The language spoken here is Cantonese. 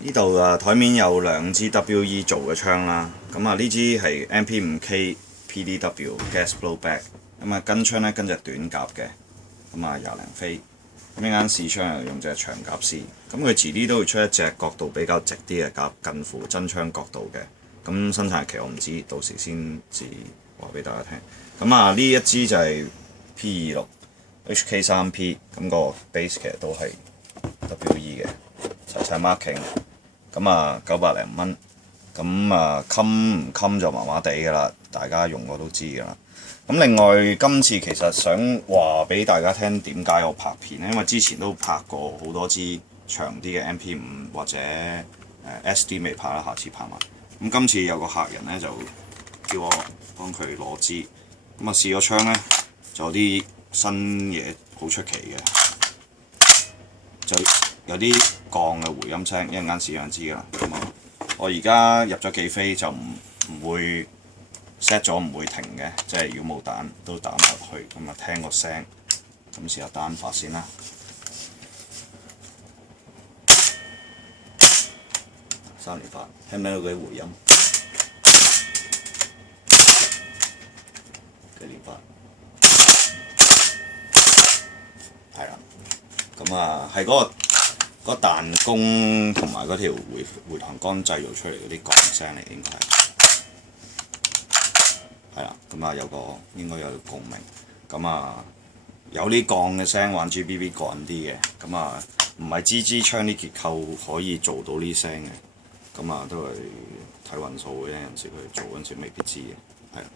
呢度台面有兩支 WE 做嘅槍啦，咁呢支係 MP5K PDW Gas Blowback，跟槍咧跟隻短夾嘅，20零飛，咁呢間試槍又用隻長夾試，咁佢遲啲都會出一隻角度比較直啲嘅夾，近乎真槍角度嘅，咁生產日期我唔知，到時先至話俾大家聽。咁呢一支就係 P26 HK3P， 咁個 base 其實都係 WE 嘅，齊 marking。咁900零蚊，咁襟唔襟就麻麻地㗎啦，大家用過都知㗎啦。咁另外今次其實想話俾大家聽點解我拍片咧，因為之前都拍過好多支長啲嘅 MP5或者SD 未拍啦，下次拍埋。咁今次有個客人咧就叫我幫佢攞支，咁試個槍咧就有啲新嘢好出奇嘅，就有啲鋼嘅回音聲，一陣間試兩支㗎啦。咁我而家入咗幾飛就唔會 set 咗唔會停嘅，即係如果冇彈都打埋落去，咁聽個聲。咁試下單發先啦。3連發，聽唔聽到嗰啲回音？幾連發？係啦。咁係嗰個彈弓同埋嗰條回彈桿製造出嚟嗰啲鋼聲嚟，應該係啦。咁有個應該有個共鳴。咁有啲鋼嘅聲玩 GBB 過癮啲嘅。咁唔係支槍啲結構可以做到呢聲嘅。咁都係睇運數嘅，有陣時佢做嗰陣時未必知嘅。係啦。